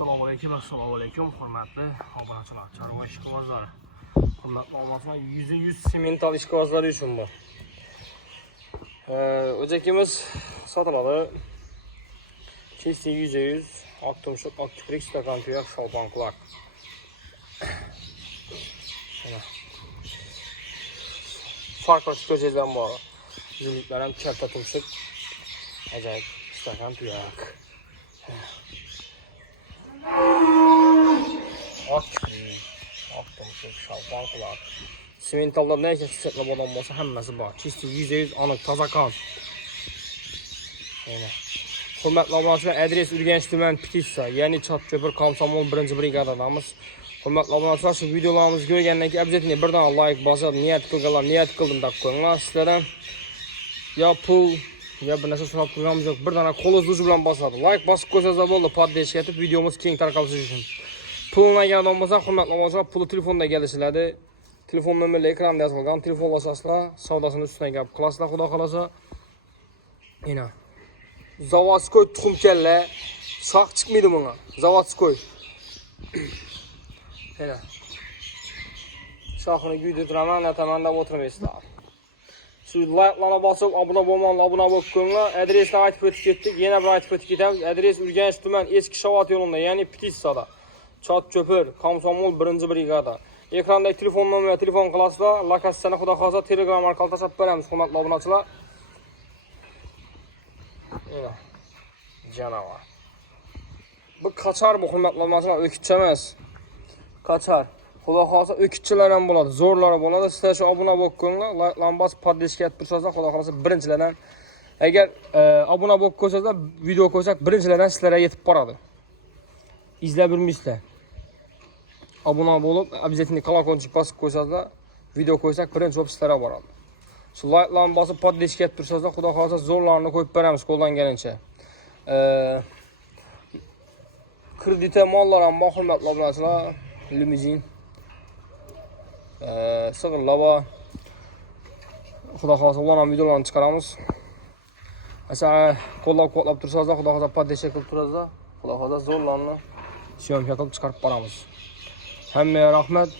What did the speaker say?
Assalomu alaykum, hurmatli obunachilar, chorva ishqibozlari. Hurmatli obunachilar, 100 semental ishqibozlari uchun bor. O'jakimiz sotiladi. Chesti 100, oq tumshuq, oq kiprik, stakan tuyoq, sholponqlar. Farklı ko'chadan bor. Yuzliklar ham katta tumshuq. Ajoyib stakan tuyoq. Oq tumshuq, sholponqlar. Sementallarda nechta sirtli bodom bo'lsa hammasi bor. Chesti 100 aniq toza qon. Hurmatli obunachilar, adres Urganch tuman Pitissa, ya'ni Chotko'pir Komsomol 1-brigadadamiz. Hurmatli obunachilar, shu videolarimizni ko'rgandan keyin обязательно birdan like bosib, niyat qilganlar niyat qildim deb qo'yinglar. Sizlardan yo pul, yo bir narsa so'rab turganimiz yo'q. Birdan qo'lingiz uchi bilan bosadi. Like bosib qo'ysangiz bo'ldi, poddesh etib videomiz keng tarqalishi uchun. Pulni agardan bo'lsa, hurmatli obunachilar, puli telefonda kelishiladi. Telefon nomeri ekranda yozilgan. Telefonlasizlar, savdosini ustidan gap qilasizlar, xudo xolasa. Ina. Zavodskoy tuxum kalla. Shox chiqmaydi bunga. Zavodskoy. Ina. Shoxini guydiraman, ataman deb o'tirmaysizlar. Shu like-larni bosib, obuna bo'lganlar obuna bo'lib qo'yinglar. Adresni aytib o'tib ketdik. Yana bir aytib o'tib ketamiz. Adres Urganch tuman Eski Shovot yo'lida, ya'ni Pitissada. Chotko'pir Komsomol 1-brigada. Ekrandagi telefon nomeri telefon qilasizlar. Lokatsiyani xudo xolasa Telegram orqali tashlab beramiz, hurmatli obunachilar. Mana canavar. Bu qaçar bu hurmatli obunachilar, o'kitcha emas. Qaçar. Xudo xolasa o'kitchilar ham bo'ladi, zo'rlari bo'ladi. Sizlar shu obuna bo'lib qo'yinglar, like bosib poddesh etib tursanglar, xudo xolasa birinchilardan agar obuna bo'lib qo'ysanglar, video qo'ysak, birinchilardan sizlarga yetib boradi. İzlab yurmaysizlar. Abone bo'lib, обязательно колокольчик bosib qo'ysanglar, video qo'ysak, birinchi bo'lib sizlarga boradi. Shu like-larni bosib poddesh etib tursanglar, xudo xolasa zo'rlarni qo'yib beramiz qo'ldan kelgancha. Kreditga mollar ham bor, hurmatli obunachilar, limuzin. Sig'irlar bor. Xudo xolasa ularni ham videolarni chiqaramiz. Asa qo'llab-quvvatlab tursanglar, xudo xolasa poddesh qilib turasizlar. Xudo xolasa zo'rlarni syomka qilib chiqarib boramiz. Hammaga rahmat.